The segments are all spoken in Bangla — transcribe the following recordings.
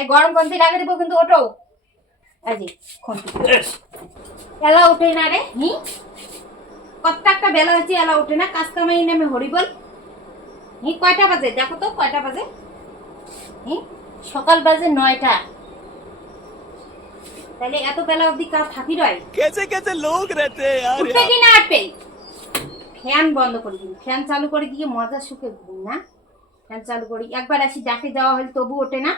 এই গরম কন্তি লাগিয়ে দেবো কিন্তু ওটো এই যে খন্তি এলা ওঠে না রে কত একটা বেলা হচ্ছে এলা ওঠে না কাজ কামাই নামে হরি বল কয়টা বাজে দেখো তো কয়টা বাজে সকাল বাজে 9টা তাহলে এত বেলা অবধি কাজ থাকি রয় कैसे कैसे लोग रहते हैं यार উঠবে কি না উঠবে ফ্যান বন্ধ করে দিন ফ্যান চালু করে দিয়ে মজা সুখে ঘুম না ফ্যান চালু করি একবার আসি ডাকে যাওয়া হলে তবু ওঠে না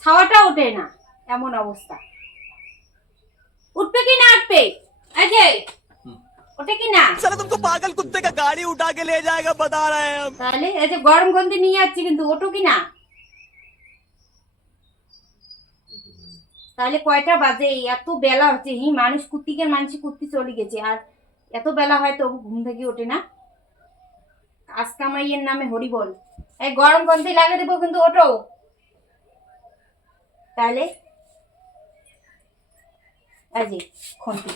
ছাওয়াটা ওঠে না এমন অবস্থা উঠবে কি না উঠবে এই যে ওঠে কি না साला तुमको पागल कुत्ते का गाड़ी उठा के ले जाएगा बता रहे हैं हम তাহলে এই যে গরম গন্ধি নিয়ে যাচ্ছি কিন্তু ওঠো কি না তাহলে কয়টা বাজে এত বেলা হচ্ছে মানুষ কুত্তিকে মানুষ কুত্তি চলে গেছে আর এত বেলা হয় তবু ঘুম থেকে ওঠে না কাজ কামাইয়ের নামে হরি বল এই গরম গন্ধি লাগিয়ে দেবো কিন্তু ওঠো তাহলে এই যে খন্তি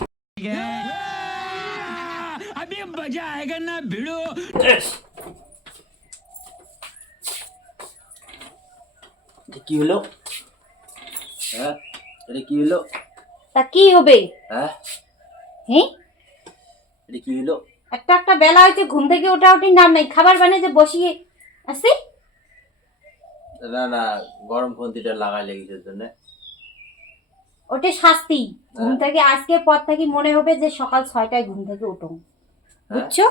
अभी मजा आएगा ना भिड़ो। কি হলো? হ্যাঁ এটা কি হলো? তা কি হবে হ্যাঁ হ্যাঁ এটা কি হলো? একটা একটা বেলা হয়েছে ঘুম থেকে ওঠা ওঠির নাম নাই খাবার বানিয়ে যে বসিয়ে আসি না না গরম খন্তিটা লাগাই লেগেছে জন্য ওটা শাস্তি ঘুম থেকে আজকের পর থেকে মনে হবে যে সকাল 6টায় ঘুম থেকে উঠো বুঝছো